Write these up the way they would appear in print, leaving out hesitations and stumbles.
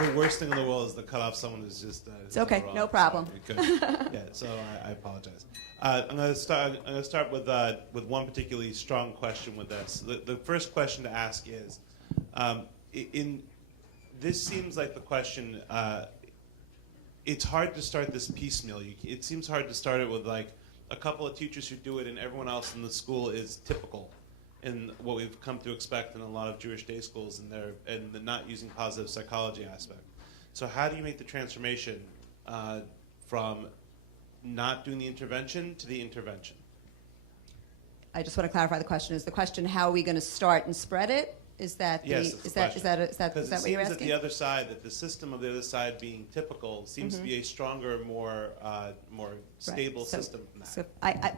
The worst thing in the world is to cut off someone who's just. It's okay, no problem. Yeah, so I apologize. I'm going to start with one particularly strong question with this. The first question to ask is, this seems like the question. It's hard to start this piecemeal. It seems hard to start it with like a couple of teachers who do it, and everyone else in the school is typical in what we've come to expect in a lot of Jewish day schools, and the not using positive psychology aspect. So how do you make the transformation from not doing the intervention to the intervention? I just want to clarify the question. Is the question how are we going to start and spread it? Is that Yes, is that what you're asking? Because it seems that the other side, that the system of the other side being typical, seems to be a stronger, more stable system than that. So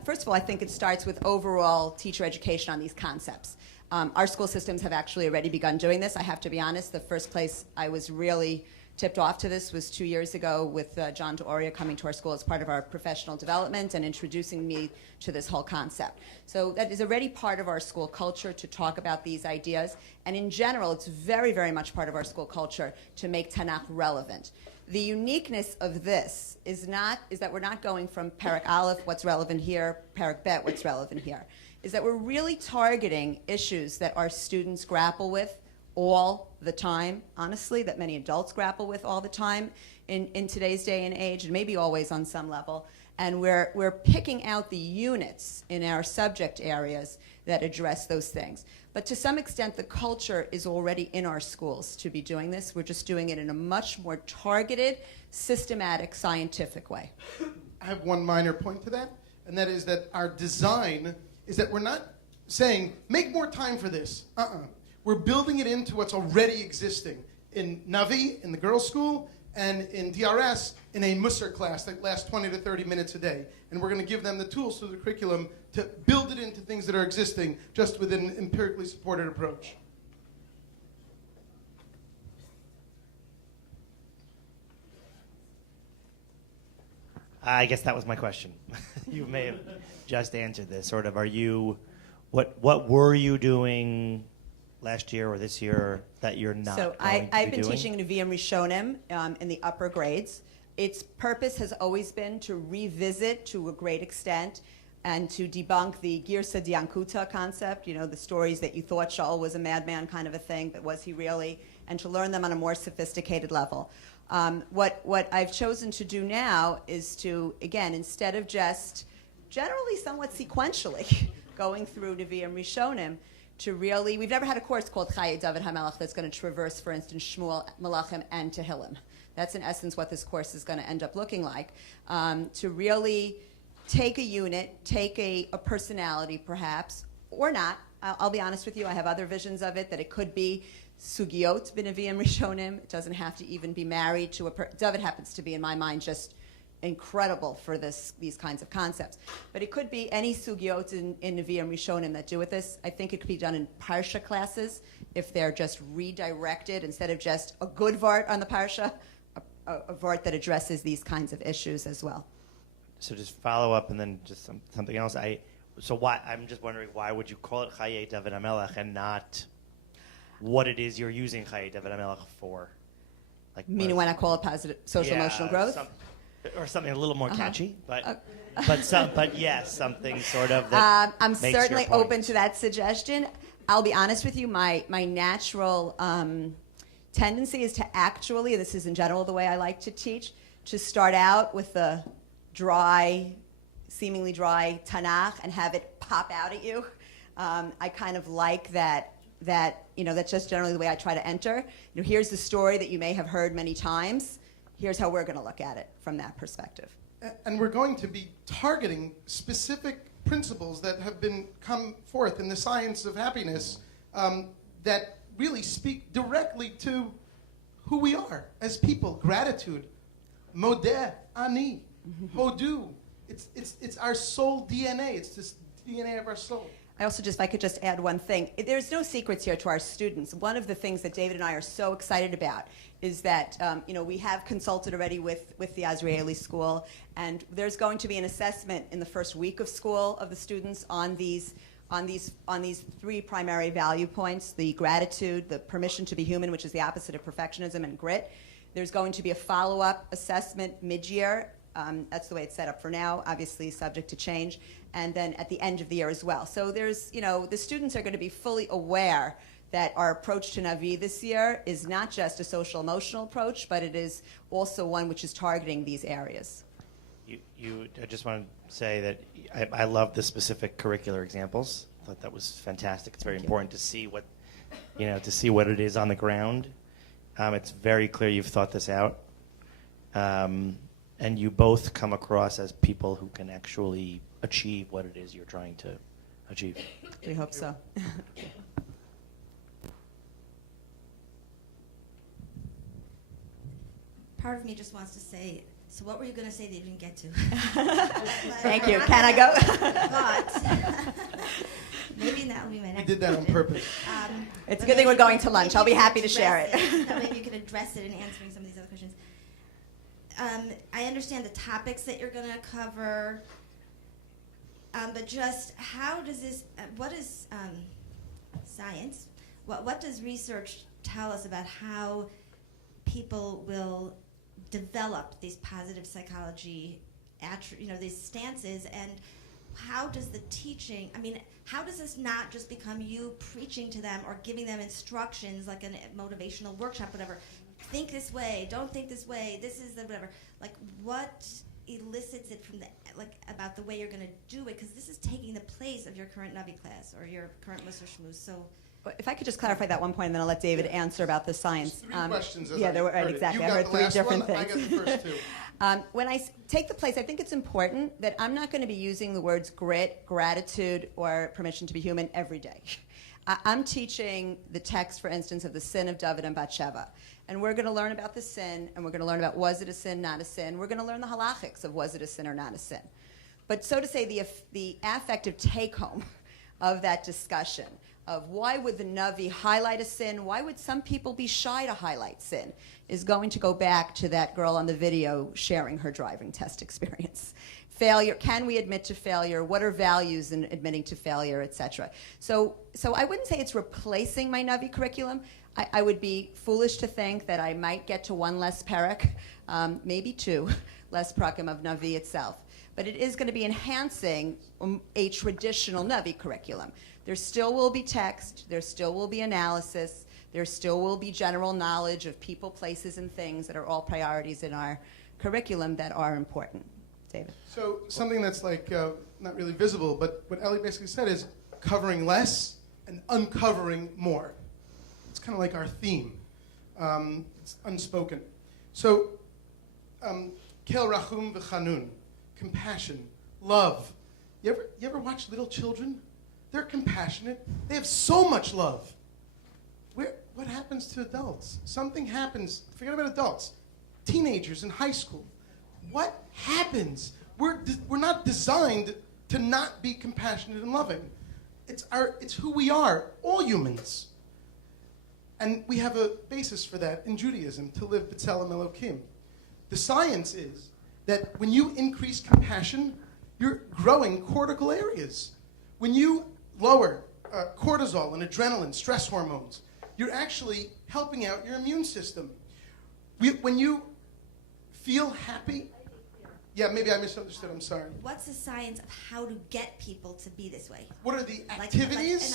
first of all, I think it starts with overall teacher education on these concepts. Our school systems have actually already begun doing this. I have to be honest, the first place I was really tipped off to this was 2 years ago with John D'Oria coming to our school as part of our professional development and introducing me to this whole concept. So that is already part of our school culture to talk about these ideas. And in general, it's very, very much part of our school culture to make Tanakh relevant. The uniqueness of this is that we're not going from Perek Aleph, what's relevant here, Perek Bet, what's relevant here. Is that we're really targeting issues that our students grapple with all the time, honestly, that many adults grapple with all the time in today's day and age, and maybe always on some level. And we're picking out the units in our subject areas that address those things. But to some extent, the culture is already in our schools to be doing this. We're just doing it in a much more targeted, systematic, scientific way. I have one minor point to that, and that is that our design is that we're not saying, make more time for this. We're building it into what's already existing in Navi, in the girls' school, and in DRS, in a Musar class that lasts 20 to 30 minutes a day. And we're going to give them the tools through the curriculum to build it into things that are existing, just with an empirically supported approach. I guess that was my question. You may have just answered this. Sort of, what were you doing last year or this year that you're not So going to be I've been doing? teaching Nevi'im Rishonim in the upper grades. Its purpose has always been to revisit, to a great extent, and to debunk the Girsa Diankuta concept, the stories that you thought Shaul was a madman kind of a thing, but was he really? And to learn them on a more sophisticated level. What I've chosen to do now is to, again, instead of just generally somewhat sequentially going through Nevi'im Rishonim, to really, we've never had a course called Chaye David HaMelech that's going to traverse, for instance, Shmuel, Malachim, and Tehillim. That's in essence what this course is going to end up looking like. To really take a unit, take a personality perhaps, or not. I'll be honest with you, I have other visions of it, that it could be Sugiot B'Nevi'im Rishonim. It doesn't have to even be married to David happens to be, in my mind, just incredible for these kinds of concepts. But it could be any sugyot in Nevi'im Rishonim that do with this. I think it could be done in Parsha classes if they're just redirected instead of just a good vart on the Parsha, a vart that addresses these kinds of issues as well. So just follow up and then just something else. I'm just wondering, why would you call it Chaye David HaMelech and not what it is you're using Chaye David HaMelech for? Meaning when I call it positive social emotional growth? Or something a little more catchy, but yes, something sort of that I'm makes certainly your point. open to that suggestion. I'll be honest with you, my natural tendency is to actually, this is in general the way I like to teach, to start out with the seemingly dry Tanakh and have it pop out at you. I kind of like that that's just generally the way I try to enter. Here's the story that you may have heard many times. Here's how we're going to look at it from that perspective. And we're going to be targeting specific principles that have come forth in the science of happiness that really speak directly to who we are as people. Gratitude, modeh, ani, hodu. It's our soul DNA. It's this DNA of our soul. I also if I could just add one thing. There's no secrets here to our students. One of the things that David and I are so excited about is that we have consulted already with the Azrieli School, and there's going to be an assessment in the first week of school of the students on these on these three primary value points: the gratitude, the permission to be human, which is the opposite of perfectionism, and grit. There's going to be a follow-up assessment mid-year. That's the way it's set up for now, obviously subject to change, and then at the end of the year as well. So there's, the students are going to be fully aware that our approach to Navi this year is not just a social-emotional approach, but it is also one which is targeting these areas. I just want to say that I love the specific curricular examples. I thought that was fantastic. It's very important to see what it is on the ground. It's very clear you've thought this out. And you both come across as people who can actually achieve what it is you're trying to achieve. We hope so. Part of me just wants to say, so what were you going to say that you didn't get to? Thank you. Can I go? But maybe that will be my next We did that on question. purpose. It's a But good thing we're maybe- going to lunch. maybe I'll be you can happy to share address it. That way you can address it in answering some of these other questions. I understand the topics that you're going to cover, but just how does this, what is science? What does research tell us about how people will develop these positive psychology, these stances, and how does the teaching, how does this not just become you preaching to them or giving them instructions like a motivational workshop, whatever? Think this way, don't think this way, this is the whatever. Like, what elicits it from about the way you're going to do it? Because this is taking the place of your current Navi class or your current Musar Shmuz. So, If I could just clarify that one point, and then I'll let David answer about the science. Three questions. Yeah, there were heard it. exactly. You I got heard the three last different one, things. I got the first two. When I take the place, I think it's important that I'm not going to be using the words grit, gratitude, or permission to be human every day. I'm teaching the text, for instance, of the sin of David and Bathsheba. And we're going to learn about the sin, and we're going to learn about was it a sin, not a sin. We're going to learn the halachics of was it a sin or not a sin. But so to say, the affective take-home of that discussion of why would the Navi highlight a sin, why would some people be shy to highlight sin, is going to go back to that girl on the video sharing her driving test experience. Failure, can we admit to failure? What are values in admitting to failure, et cetera? So I wouldn't say it's replacing my Navi curriculum. I would be foolish to think that I might get to one less parak, maybe two less prakim of Navi itself. But it is going to be enhancing a traditional Navi curriculum. There still will be text, there still will be analysis, there still will be general knowledge of people, places, and things that are all priorities in our curriculum that are important. David? So something that's not really visible, but what Ellie basically said is covering less and uncovering more. It's kind of like our theme. It's unspoken. So, kel rachum v'chanun, compassion, love. You ever watch little children? They're compassionate. They have so much love. What happens to adults? Something happens. Forget about adults. Teenagers in high school. What happens? We're not designed to not be compassionate and loving. It's who we are, all humans. And we have a basis for that in Judaism, to live b'tzelem Elokim. The science is that when you increase compassion, you're growing cortical areas. When you lower cortisol and adrenaline, stress hormones, you're actually helping out your immune system. When you feel happy, yeah, maybe I misunderstood, I'm sorry. what's the science of how to get people to be this way? What are the Like activities?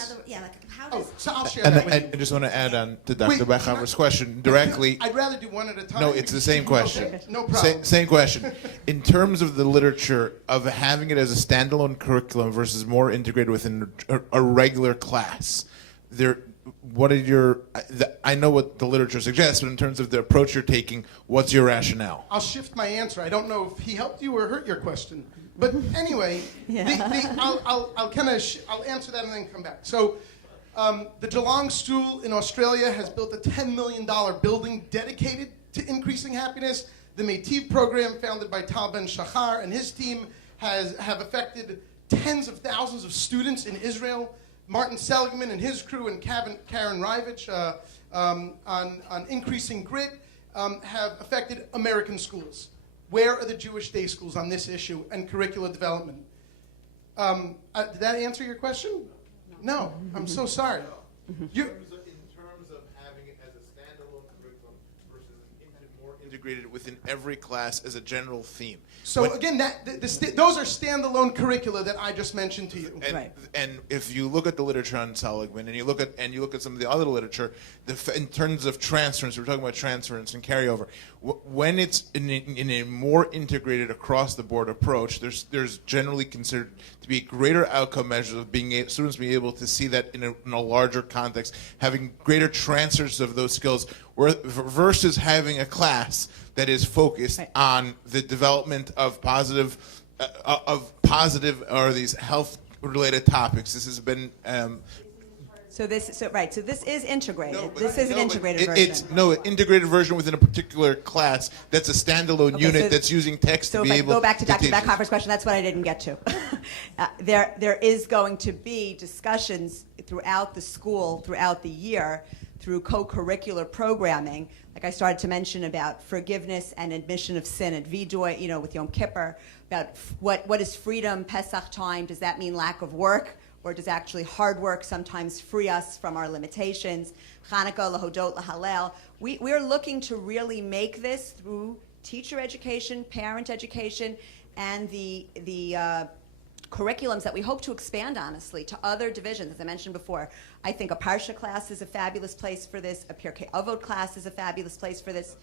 how Oh, does... so I'll share And that with I you. just want to add on to Dr. Wait, Beckheimer's question directly. I'd rather do one at a time. No, it's the same question. Okay, no problem. Same question. In terms of the literature of having it as a standalone curriculum versus more integrated within a regular class, what are your? I know what the literature suggests, but in terms of the approach you're taking, what's your rationale? I'll shift my answer. I don't know if he helped you or hurt your question, but anyway, I'll answer that and then come back. So, the Geelong School in Australia has built a $10 million building dedicated to increasing happiness. The Metiv program, founded by Tal Ben Shachar and his team, have affected tens of thousands of students in Israel. Martin Seligman and his crew and Karen Rivich on increasing grit have affected American schools. Where are the Jewish day schools on this issue and curricular development? Did that answer your question? No, I'm so sorry. You, In terms of having it as a standalone curriculum versus more integrated within every class as a general theme. so When- again, those are standalone curricula that I just mentioned to you. And, Right. and if you look at the literature on Seligman, and you look at some of the other literature, in terms of transference, we're talking about transference and carryover. When it's in a more integrated across the board approach, there's generally considered to be greater outcome measures of students being able to see that in a larger context, having greater transfers of those skills, versus having a class that is focused Right. on the development of positive or these health related topics. This has been So this is integrated. no, but- This is an no, but integrated version. It's an integrated version within a particular class that's a standalone Okay, unit so- that's using text So to if be I able go back to Dr. teach it. Beckhoffer's question, that's what I didn't get to. There is going to be discussions throughout the school, throughout the year, through co-curricular programming, like I started to mention about forgiveness and admission of sin at Vidoy, with Yom Kippur, about what is freedom, Pesach time, does that mean lack of work? Or does actually hard work sometimes free us from our limitations? Hanukkah, Lahodot, Lahalel. We're looking to really make this through teacher education, parent education, and the curriculums that we hope to expand, honestly, to other divisions. As I mentioned before, I think a Parsha class is a fabulous place for this. A Pirkei Avot class is a fabulous place for this.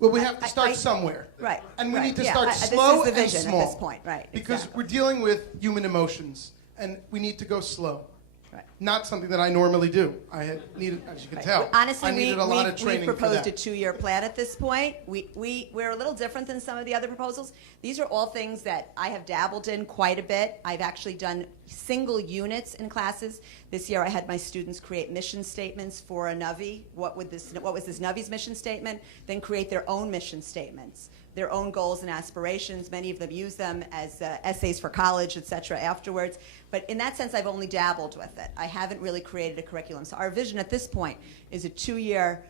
Well, we have to I- start somewhere. Right. And we right, need to yeah, start this is slow the and vision small. at this point, right? Because exactly. we're dealing with human emotions, and we need to go slow. Right. Not something that I normally do. I had needed, as you can Right. tell, Honestly, I needed a lot of we've training for proposed that. a 2-year plan at this point. We're a little different than some of the other proposals. These are all things that I have dabbled in quite a bit. I've actually done single units in classes. This year I had my students create mission statements for a Navi. What was this Navi's mission statement? Then create their own mission statements, their own goals and aspirations. Many of them use them as essays for college, et cetera, afterwards. But in that sense, I've only dabbled with it. I haven't really created a curriculum. So our vision at this point is a 2-year,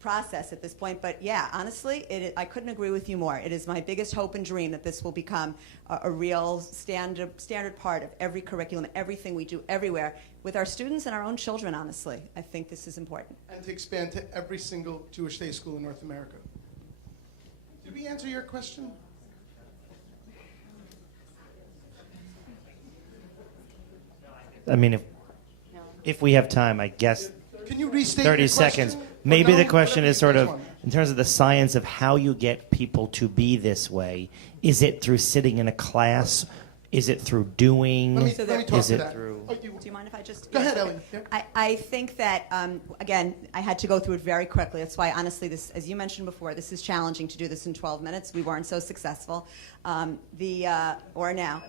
process at this point. But yeah, honestly, I couldn't agree with you more. It is my biggest hope and dream that this will become a real standard part of every curriculum, everything we do everywhere with our students and our own children, honestly. I think this is important. And to expand to every single Jewish day school in North America. Did we answer your question? I mean, if we have time, I guess Can you restate 30 your seconds. question? Maybe Or the no, question whatever is sort you of, guys want. in terms of the science of how you get people to be this way, is it through sitting in a class? Is it through doing? Let me So talk is to it that. through- Oh, Do you mind if I just... Go ahead, yes, Ellie. okay. Yeah. I think that, again, I had to go through it very quickly. That's why, honestly, this, as you mentioned before, this is challenging to do this in 12 minutes. We weren't so successful. Or now.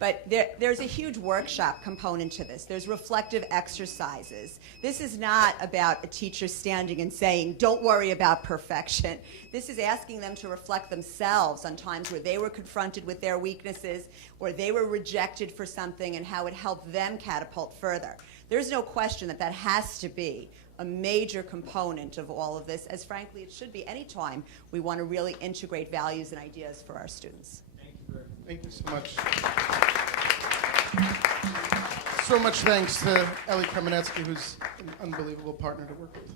But there's a huge workshop component to this. There's reflective exercises. This is not about a teacher standing and saying, don't worry about perfection. This is asking them to reflect themselves on times where they were confronted with their weaknesses or they were rejected for something and how it helped them catapult further. There's no question that that has to be a major component of all of this, as frankly it should be any time we want to really integrate values and ideas for our students. Thank you so much. So much thanks to Ellie Kremenetsky, who's an unbelievable partner to work with.